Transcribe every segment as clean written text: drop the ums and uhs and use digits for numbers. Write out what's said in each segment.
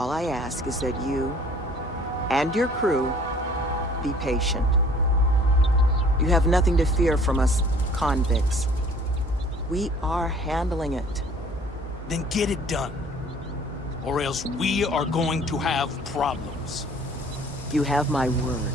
All I ask is that you and your crew be patient. You have nothing to fear from us convicts. We are handling it. Then get it done. Or else we are going to have problems. You have my word.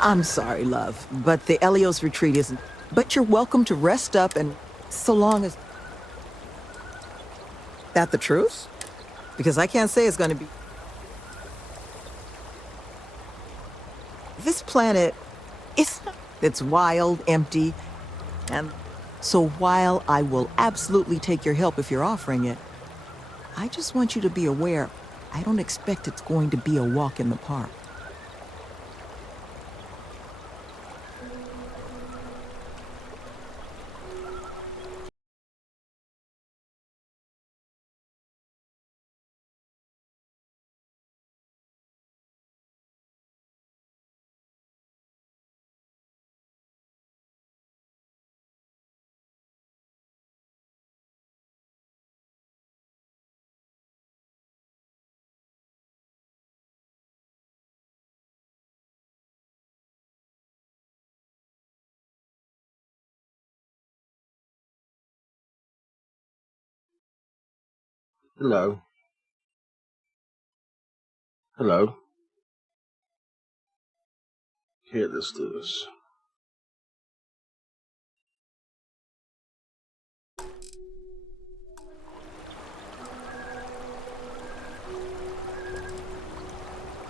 I'm sorry, love, but the Elios retreat isn't. But you're welcome to rest up and so long as... That the truth? Because I can't say it's going to be... This planet, it's wild, empty, and so while I will absolutely take your help if you're offering it, I just want you to be aware, I don't expect it's going to be a walk in the park. Hello. Hello. Okay, let's do this.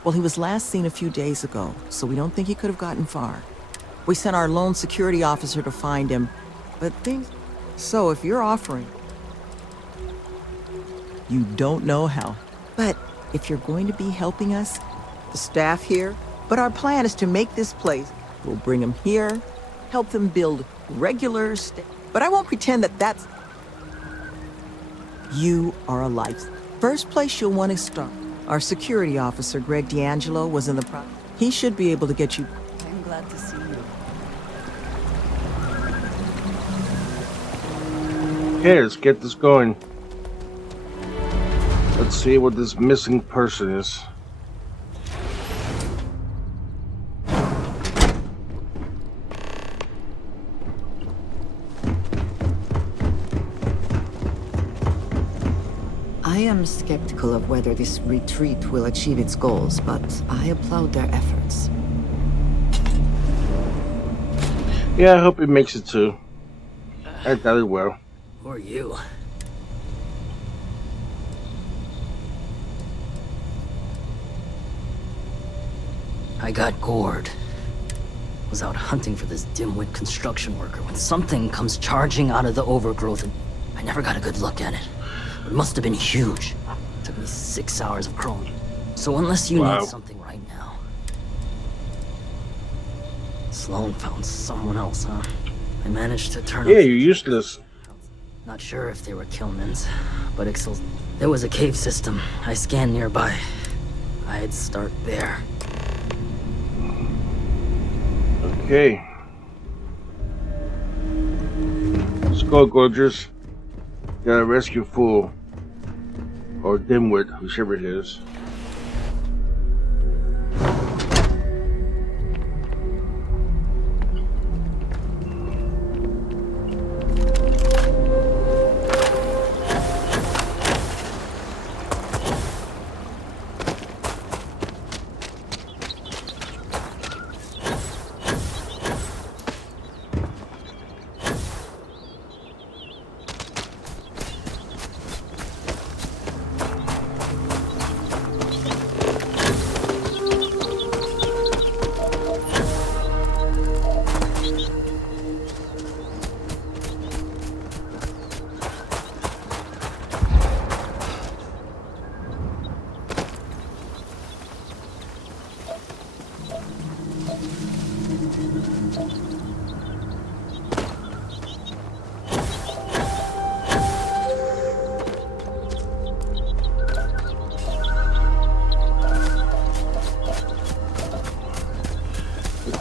Well, he was last seen a few days ago, so we don't think he could have gotten far. We sent our lone security officer to find him, but things... So if you're offering... You don't know how. But if you're going to be helping us, the staff here... But our plan is to make this place. We'll bring them here, help them build regular... But I won't pretend that that's... You are a life. First place you'll want to start. Our security officer, Greg D'Angelo, was in the process. He should be able to get you... I'm glad to see you. Okay, let's get this going. Let's see what this missing person is. I am skeptical of whether this retreat will achieve its goals, but I applaud their efforts. Yeah, I hope it makes it too. I doubt it will. Who are you? I got gored. Was out hunting for this dimwit construction worker when something comes charging out of the overgrowth and I never got a good look at it. It must have been huge. Took me 6 hours of crawling. So unless you need something right now... Sloan found someone else, huh? I managed to turn Yeah, you're useless. Not sure if they were Killmans, but there was a cave system. I scanned nearby. I'd start there. Okay. Let's go, Gorgeous. Gotta rescue Fool. Or Dimwit, whichever it is.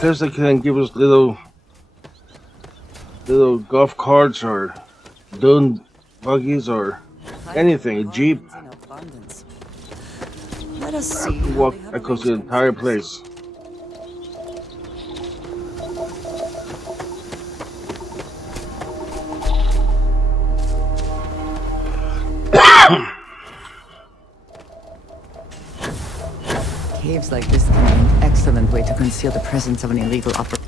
Plus, they can give us little golf carts or dune buggies or anything, a jeep. In abundance. Let us see. To how walk they have across the arranged entire themselves. place. Caves like this can be an excellent way to conceal the presence of an illegal operator.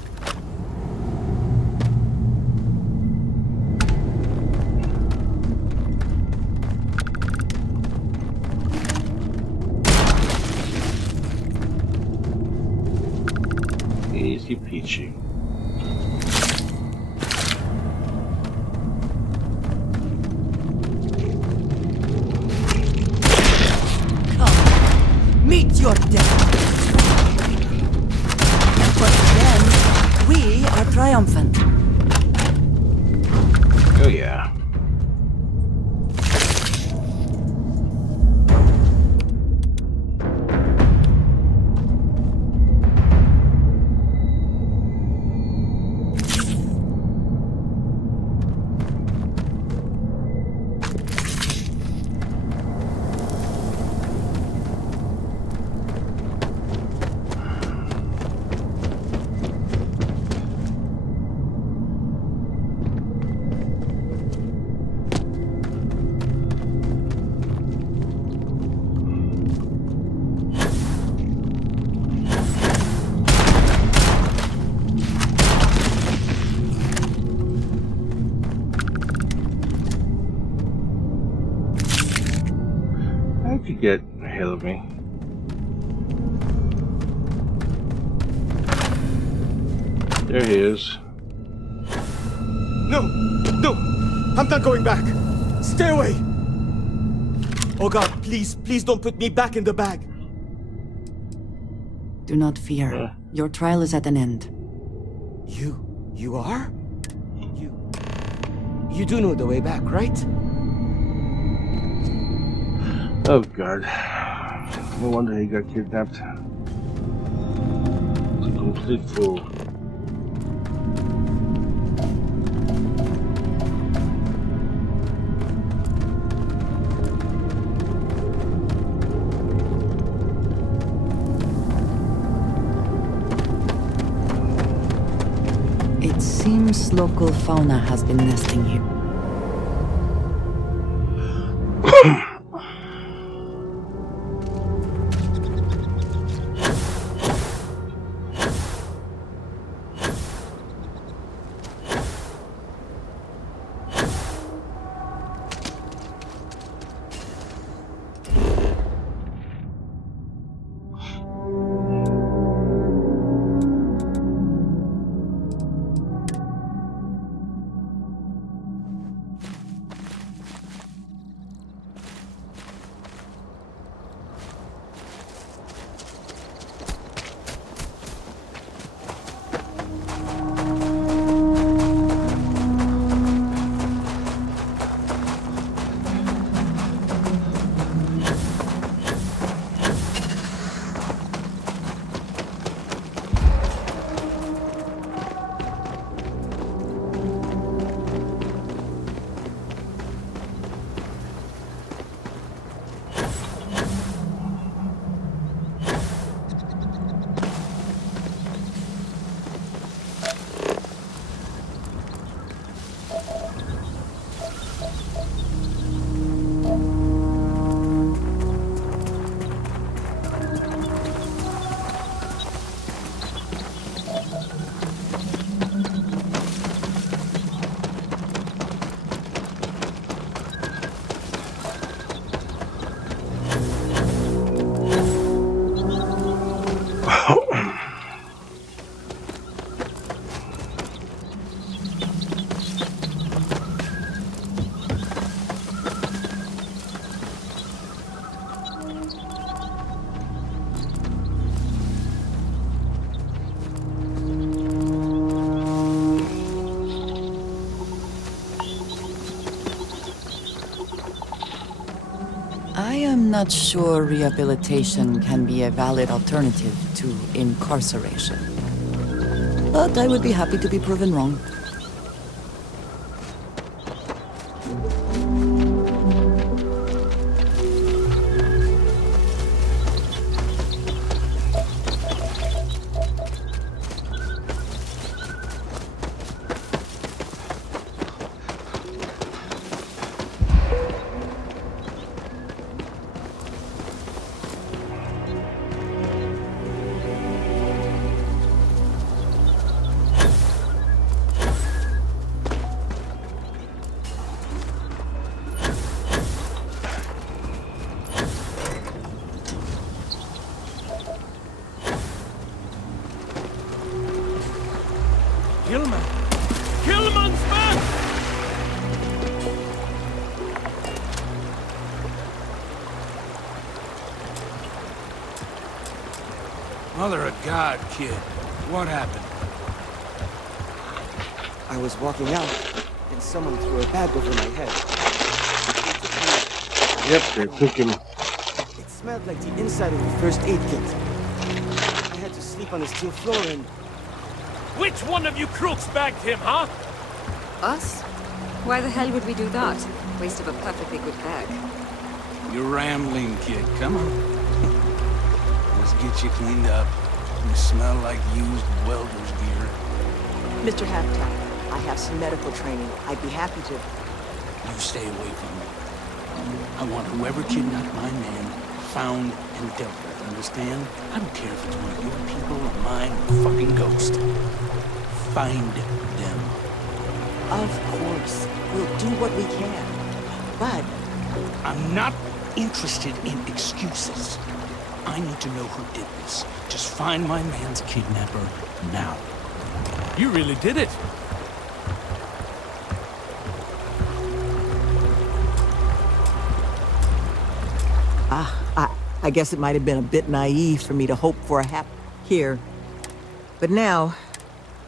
Easy peachy. Meet your death! But then, we are triumphant. Oh yeah. How did you get ahead of me? There he is. No! No! I'm not going back! Stay away! Oh God, please, please don't put me back in the bag! Do not fear. Your trial is at an end. You are? You do know the way back, right? Oh God. No wonder he got kidnapped. He's a complete fool. It seems local fauna has been nesting here. I am not sure rehabilitation can be a valid alternative to incarceration. but I would be happy to be proven wrong. Gilman! Gilman's back! Mother of God, kid. What happened? I was walking out, and someone threw a bag over my head. Yep, they took him. It smelled like the inside of the first aid kit. I had to sleep on the steel floor and... Which one of you crooks bagged him, huh? Us? Why the hell would we do that? Waste of a perfectly good bag. You're rambling, kid. Come on. Let's get you cleaned up. You smell like used welder's gear. Mr. Habitat, I have some medical training. I'd be happy to. You stay away from me. I want whoever kidnapped my man found and dealt with, understand? I don't care if it's one of your people or mine or a fucking ghost. Find them. Of course. We'll do what we can. But I'm not interested in excuses. I need to know who did this. Just find my man's kidnapper now. You really did it. I guess it might have been a bit naive for me to hope for a here. But now,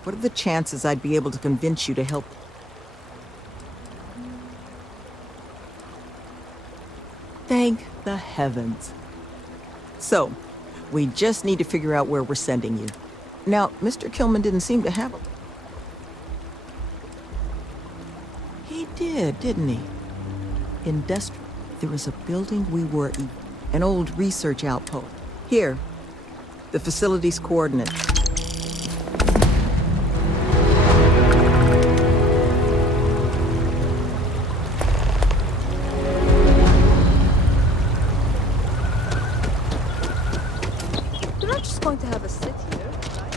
what are the chances I'd be able to convince you to help? Thank the heavens. So, we just need to figure out where we're sending you. Now, Mr. Kilman didn't seem to have a... He did, didn't he? Industrial. There was a building we were... An old research outpost. Here, the facility's coordinates. You're not just going to have a sit here, right?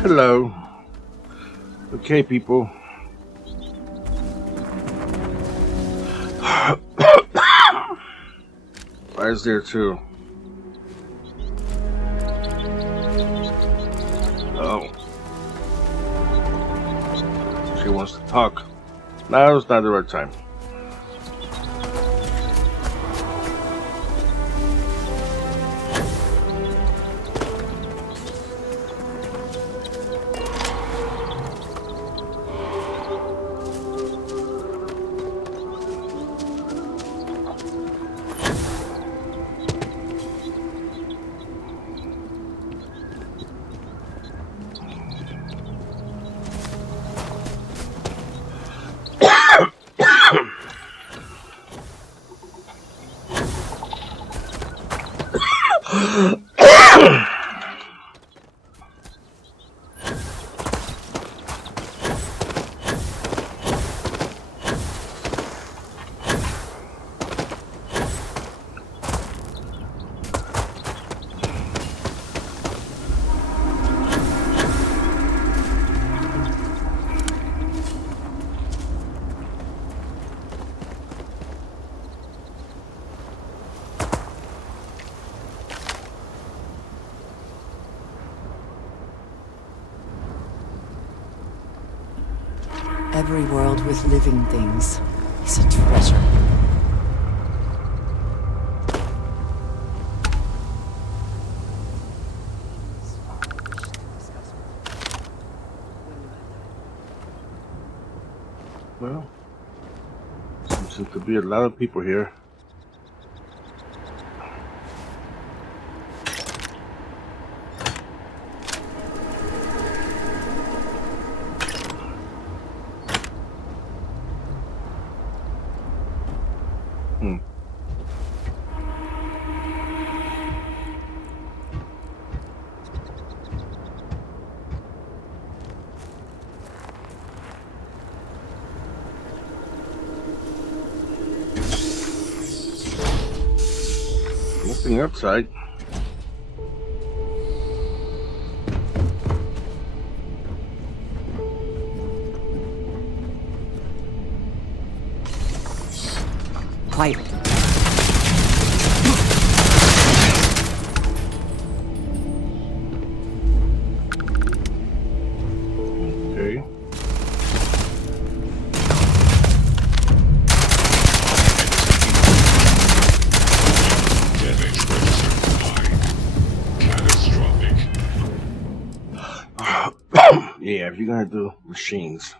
Hello. Okay, people. Why's there too? Oh. She wants to talk. Now it's not the right time. Every world with living things is a treasure. Well, seems to be a lot of people here. Nothing outside. Quiet. Okay. Yeah, if you're gonna do machines.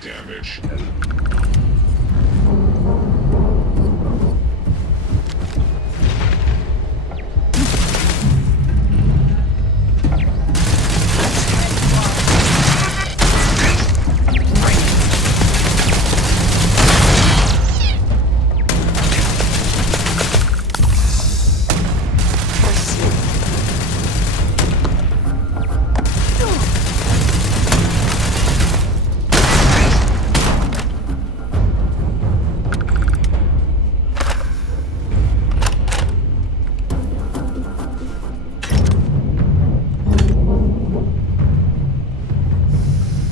Damage.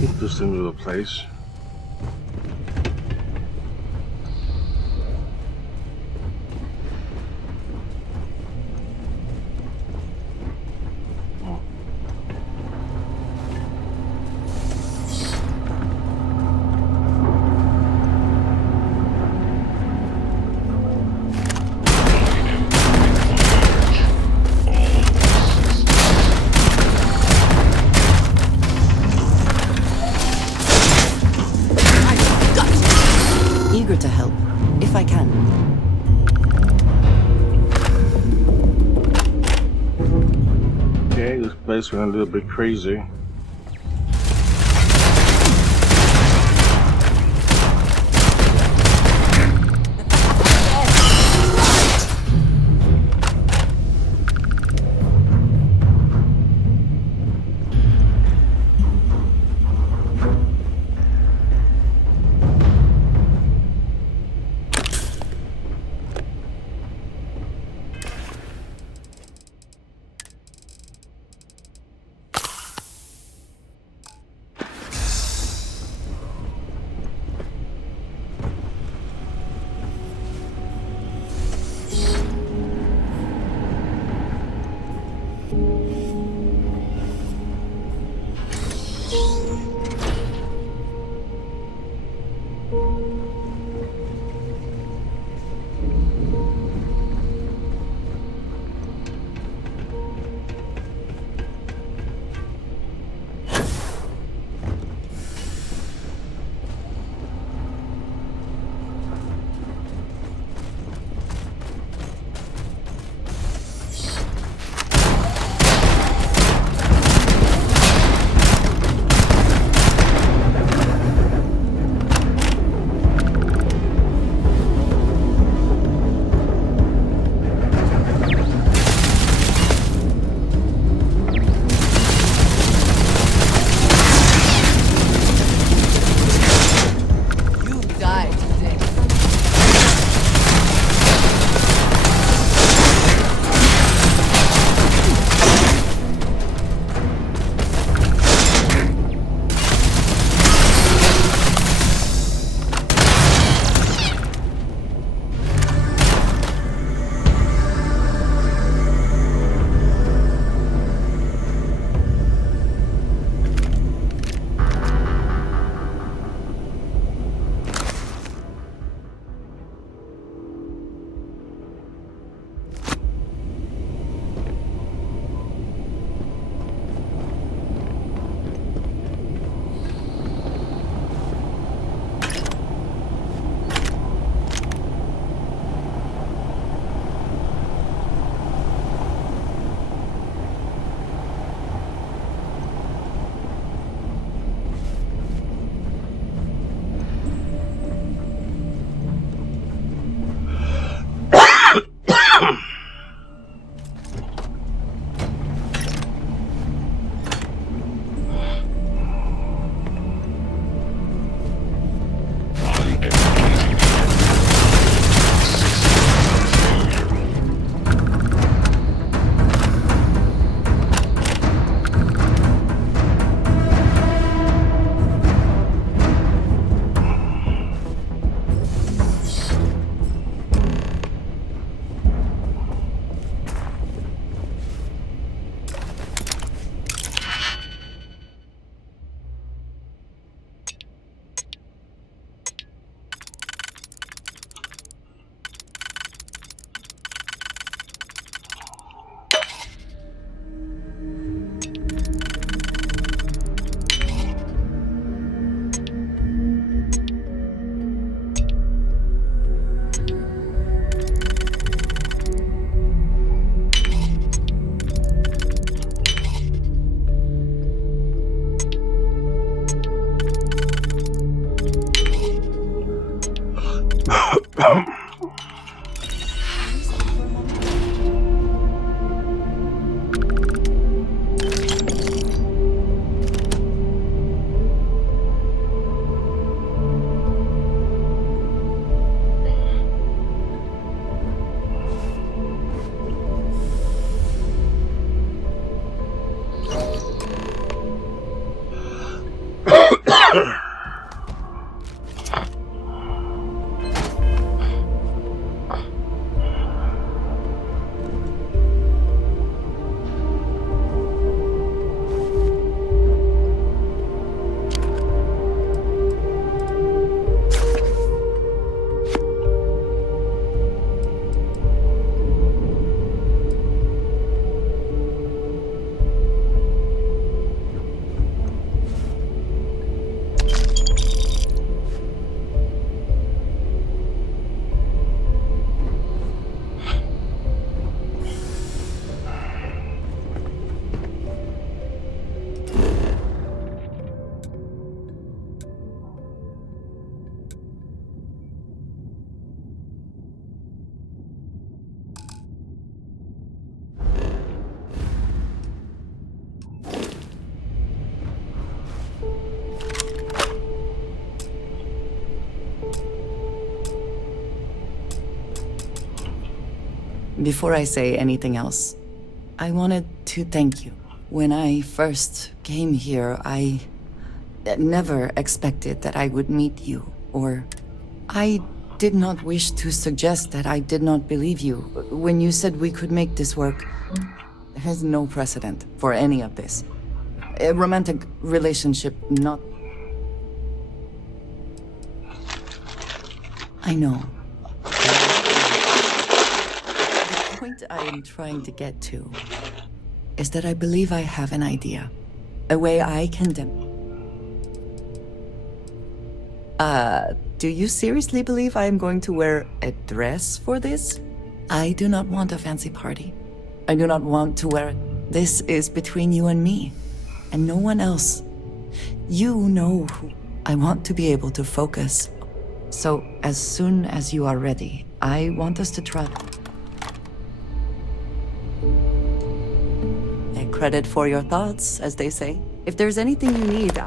Interesting little place. Eager to help, if I can. Okay, this place went a little bit crazy. Before I say anything else, I wanted to thank you. When I first came here, I never expected that I would meet you, or I did not wish to suggest that I did not believe you. When you said we could make this work, there is no precedent for any of this. A romantic relationship, not... I know. The point I am trying to get to is that I believe I have an idea. A way I can do you seriously believe I am going to wear a dress for this? I do not want a fancy party. I do not want to wear it. This is between you and me, and no one else. You know who. I want to be able to focus. So, as soon as you are ready, I want us to try. A credit for your thoughts, as they say. If there's anything you need,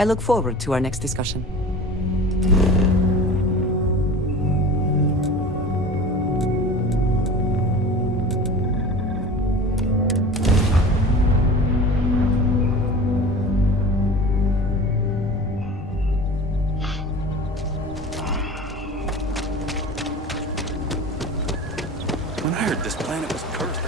I look forward to our next discussion. When I heard this planet was cursed,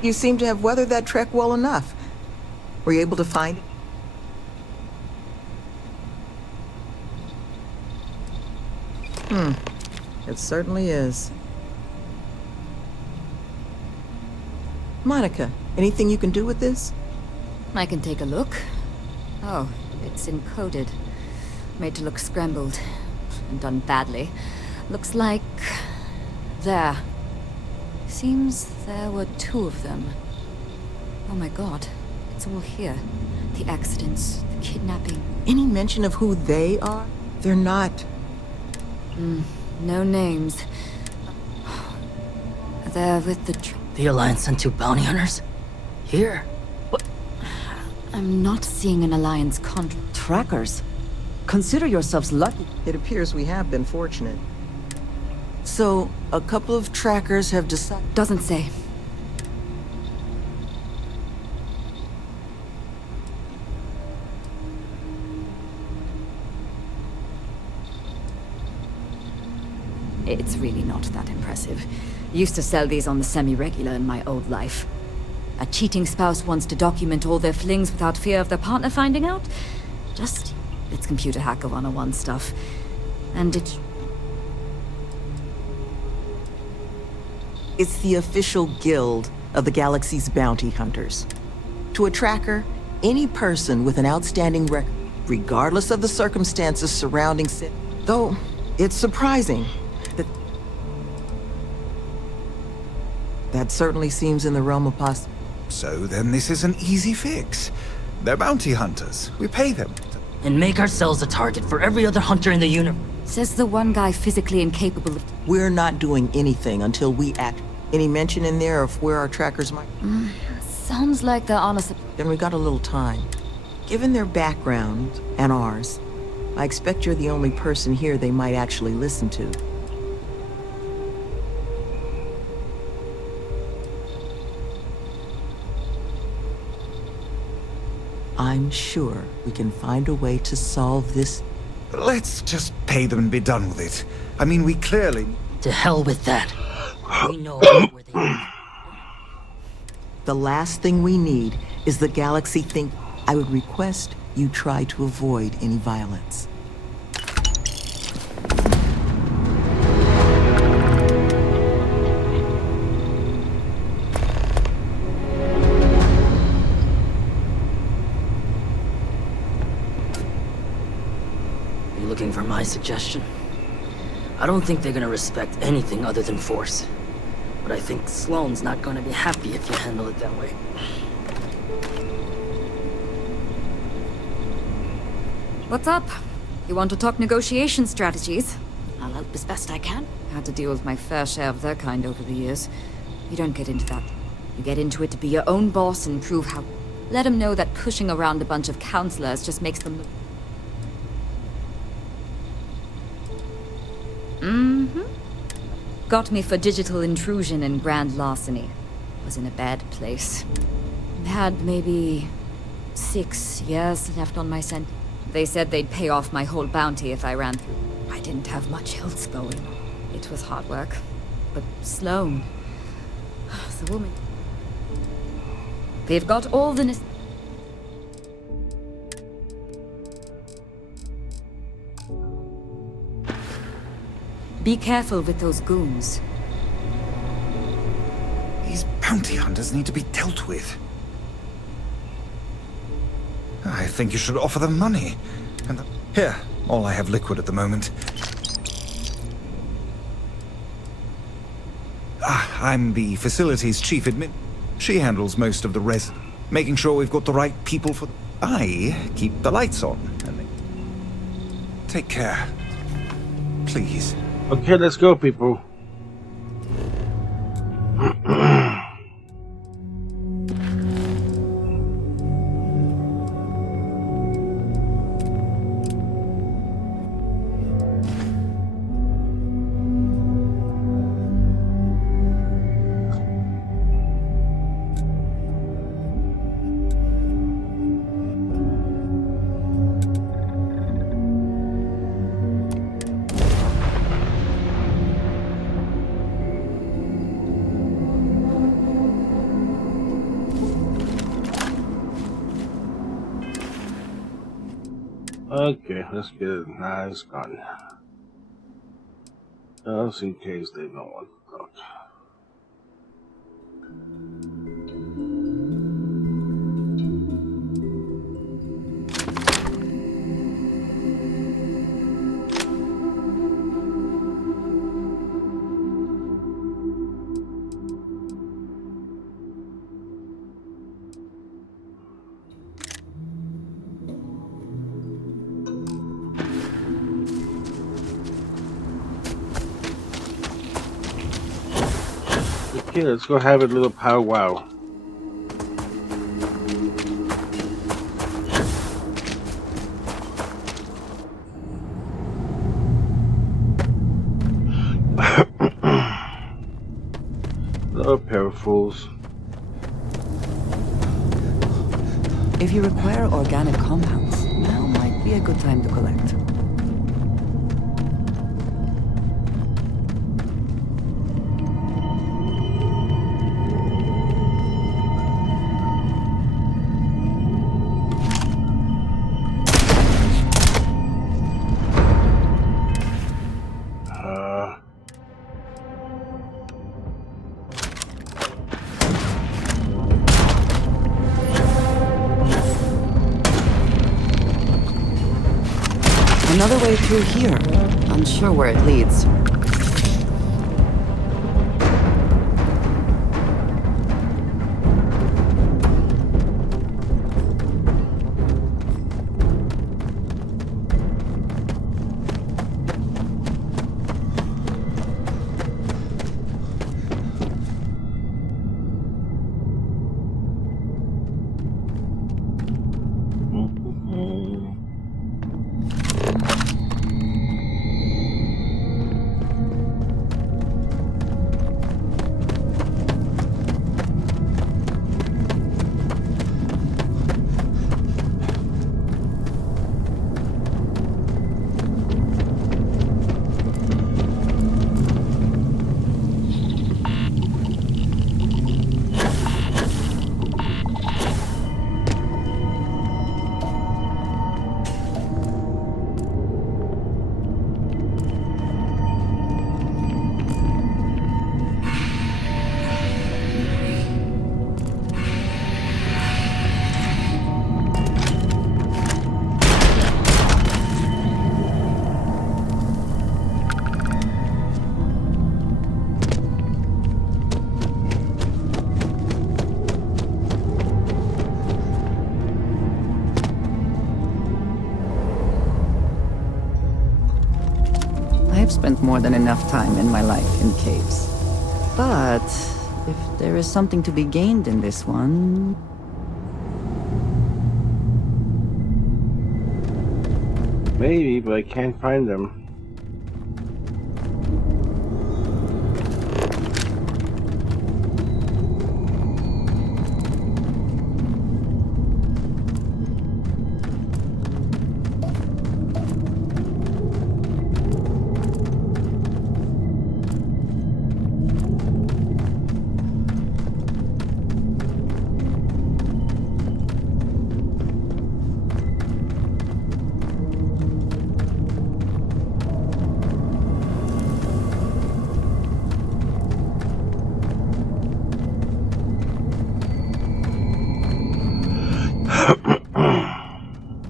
You seem to have weathered that trek well enough. Were you able to find it? It certainly is. Monica, anything you can do with this? I can take a look. Oh, it's encoded. Made to look scrambled. And done badly. Looks like... there. Seems there were 2 of them. Oh my god. It's all here. The accidents, the kidnapping. Any mention of who they are? They're not... No names. They're with the... The Alliance sent 2 bounty hunters? Here? What? I'm not seeing an Alliance contract. Trackers? Consider yourselves lucky. It appears we have been fortunate. So, a couple of trackers have decided... Doesn't say. It's really not that impressive. Used to sell these on the semi-regular in my old life. A cheating spouse wants to document all their flings without fear of their partner finding out? It's computer hacker 101 stuff. And It's the official guild of the galaxy's bounty hunters. To a tracker, any person with an outstanding record, regardless of the circumstances surrounding it. Though, it's surprising that... That certainly seems in the realm of possibility. So then this is an easy fix. They're bounty hunters. We pay them. And make ourselves a target for every other hunter in the universe. says the one guy physically incapable of... We're not doing anything until we act. Any mention in there of where our trackers might... Sounds like they're on a... Then we got a little time. Given their background, and ours, I expect you're the only person here they might actually listen to. I'm sure we can find a way to solve this. Let's just pay them and be done with it. I mean, we clearly... To hell with that. We know where they live. The last thing we need is the galaxy think. I would request you try to avoid any violence. You looking for my suggestion? I don't think they're gonna respect anything other than force. But I think Sloane's not gonna be happy if you handle it that way. What's up? You want to talk negotiation strategies? I'll help as best I can. Had to deal with my fair share of their kind over the years. You don't get into that. You get into it to be your own boss and prove how... Let them know that pushing around a bunch of counselors just makes them... Got me for digital intrusion and grand larceny. Was in a bad place. Had maybe 6 years left on my sentence. They said they'd pay off my whole bounty if I ran through. I didn't have much else going. It was hard work. But Sloane... the woman... They've got all the... Be careful with those goons. These bounty hunters need to be dealt with. I think you should offer them money. And here, all I have liquid at the moment. I'm the facility's chief admin. She handles most of the making sure we've got the right people for... I keep the lights on. And take care. Please. Okay, let's go, people. Okay, let's get a nice gun. Just in case they don't want to talk. Okay, let's go have a little powwow. Little pair of fools. If you require organic compounds, now might be a good time to collect. another way through here. Unsure where it leads. I've spent more than enough time in my life in caves. But if there is something to be gained in this one... Maybe, but I can't find them.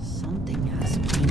Something has been...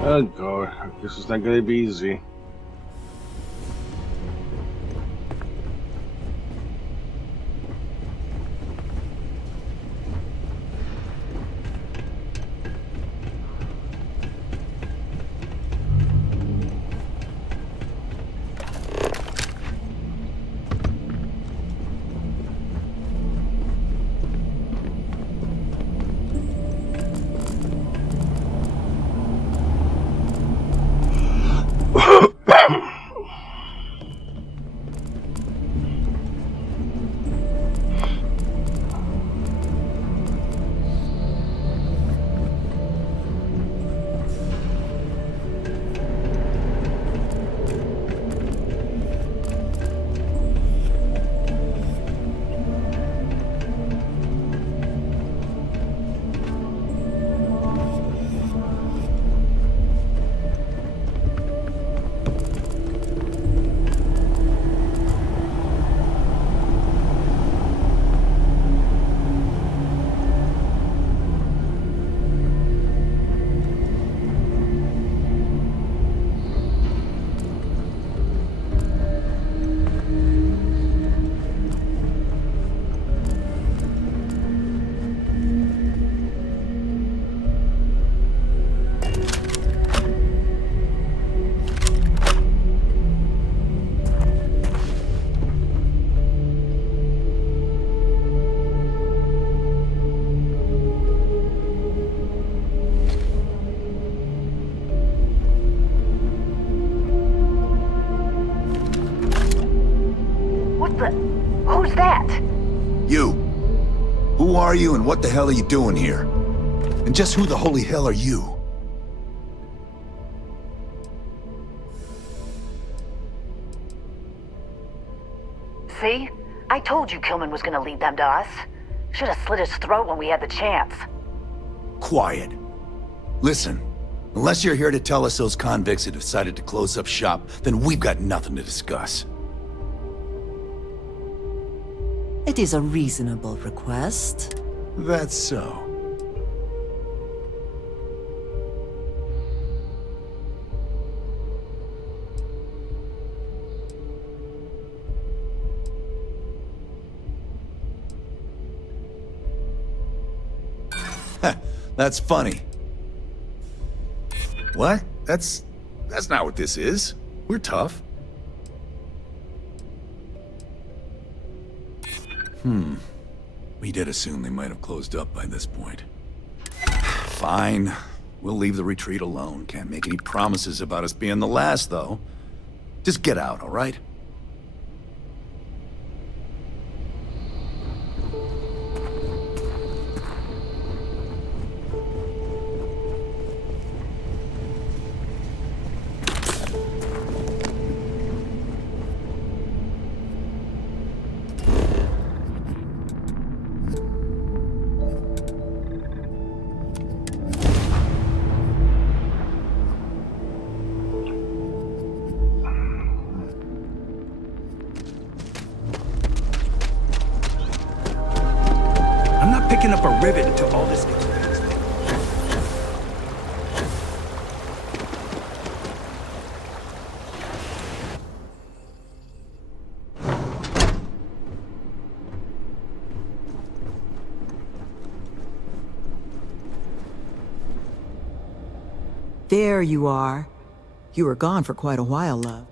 Oh god, this is not gonna be easy. are you and what the hell are you doing here? And just who the holy hell are you? See? I told you Kilman was gonna lead them to us. Should have slit his throat when we had the chance. Quiet. Listen, unless you're here to tell us those convicts have decided to close up shop, then we've got nothing to discuss. It is a reasonable request. That's so. That's funny. What? That's not what this is. We're tough. We did assume they might have closed up by this point. Fine. We'll leave the retreat alone. Can't make any promises about us being the last, though. Just get out, all right? Picking up a rivet until all this gets fixed. There you are. You were gone for quite a while, love.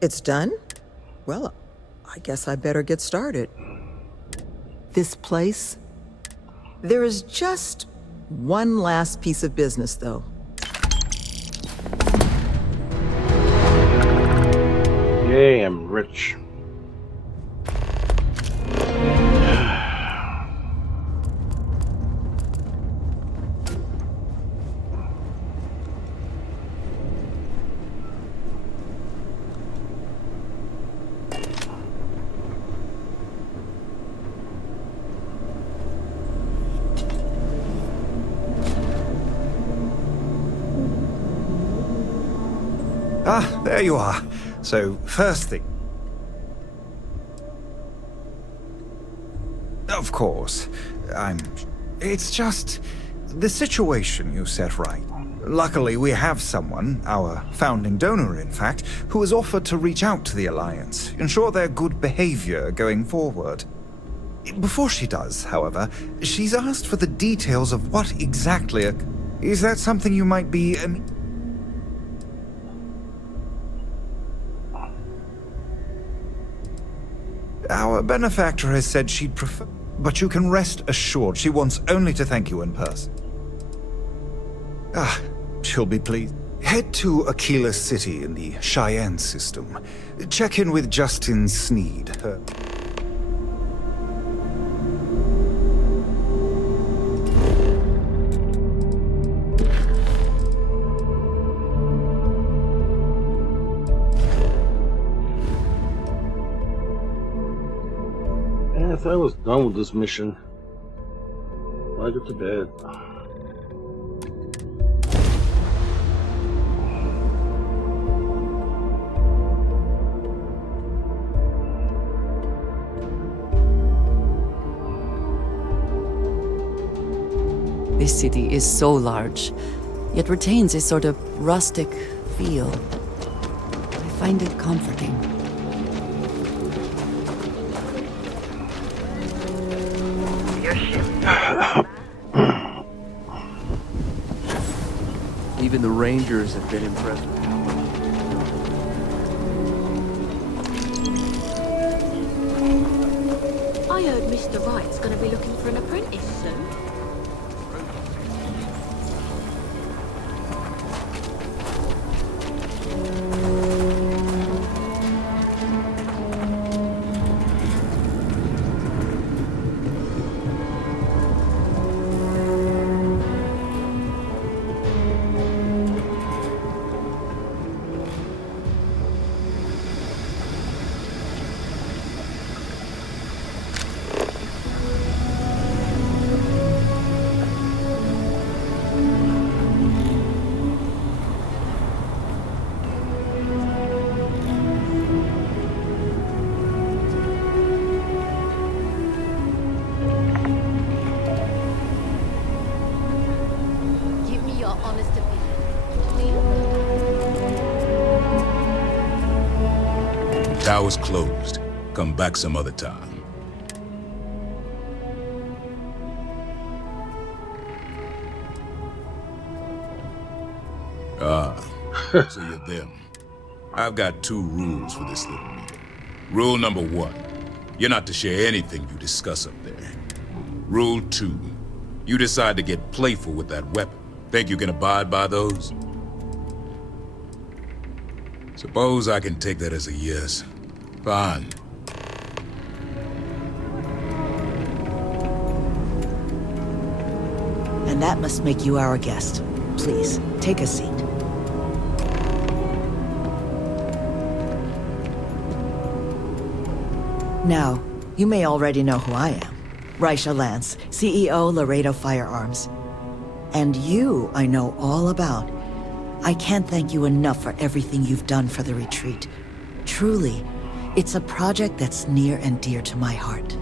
It's done? Well, I guess I better get started. This place? There is just one last piece of business, though. Yay, I'm rich. Ah, there you are. So, first thing... Of course, It's just... the situation you set right. Luckily, we have someone, our founding donor in fact, who has offered to reach out to the Alliance, ensure their good behavior going forward. Before she does, however, she's asked for the details of what exactly... Is that something you might be... Our benefactor has said she'd prefer... But you can rest assured she wants only to thank you in person. Ah, she'll be pleased. Head to Aquila City in the Cheyenne system. Check in with Justin Sneed. I thought I was done with this mission. I go to bed. This city is so large, yet retains a sort of rustic feel. I find it comforting. Even the Rangers have been impressed with you. I heard Mr. Wright's gonna be looking for an apprentice soon. tower's closed. Come back some other time. Ah, so you're them. I've got 2 rules for this little meeting. Rule number 1, you're not to share anything you discuss up there. Rule 2, you decide to get playful with that weapon. Think you can abide by those? Suppose I can take that as a yes. Fine. And that must make you our guest. Please, take a seat. Now, you may already know who I am. Raisha Lance, CEO, Laredo Firearms. And you, I know all about. I can't thank you enough for everything you've done for the retreat. Truly, it's a project that's near and dear to my heart.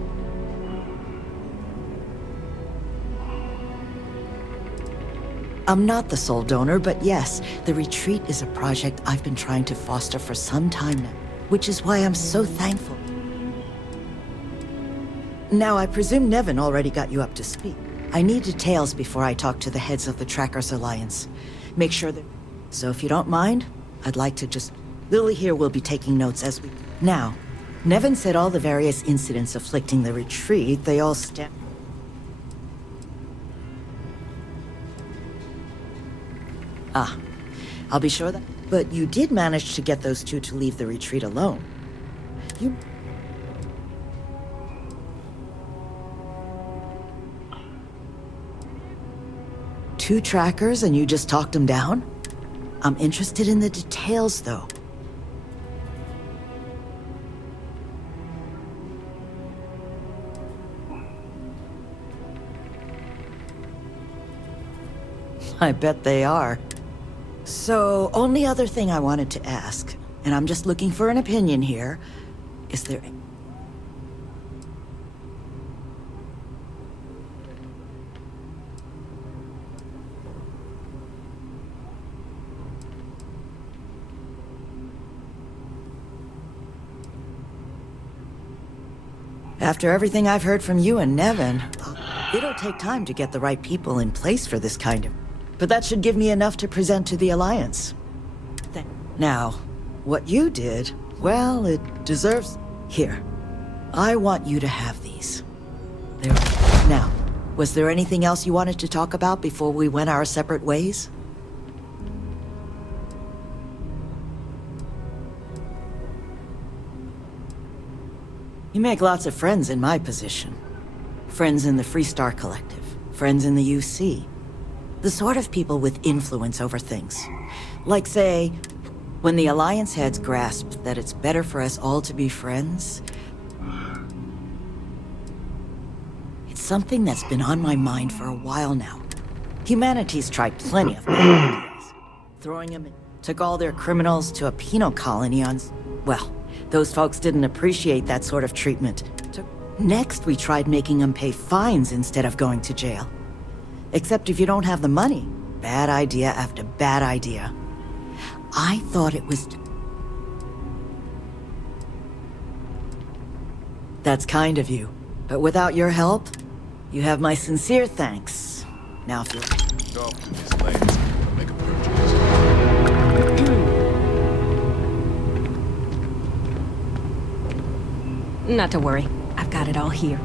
I'm not the sole donor, but yes, the retreat is a project I've been trying to foster for some time now, which is why I'm so thankful. Now, I presume Nevin already got you up to speed. I need details before I talk to the heads of the Trackers Alliance. Make sure that... So if you don't mind, I'd like to just... Lily here will be taking notes as we... Now, Nevin said all the various incidents afflicting the retreat, they all stem... Ah, I'll be sure that... But you did manage to get those 2 to leave the retreat alone. You... 2 trackers and you just talked them down? I'm interested in the details, though. I bet they are. So, only other thing I wanted to ask, and I'm just looking for an opinion here, is there... After everything I've heard from you and Nevin, it'll take time to get the right people in place for this kind of... But that should give me enough to present to the Alliance. Now, what you did, well, it deserves... Here, I want you to have these. There. Now, was there anything else you wanted to talk about before we went our separate ways? You make lots of friends in my position. Friends in the Freestar Collective, friends in the UC. The sort of people with influence over things. Like, say, when the Alliance heads grasped that it's better for us all to be friends. It's something that's been on my mind for a while now. Humanity's tried plenty of ideas. Throwing them in, took all their criminals to a penal colony on... Well, those folks didn't appreciate that sort of treatment. Next, we tried making them pay fines instead of going to jail. Except if you don't have the money, bad idea after bad idea. I thought it was... That's kind of you. But without your help, you have my sincere thanks. Now if you're... Go off to these lanes. I'll make a purchase. Not to worry. I've got it all here.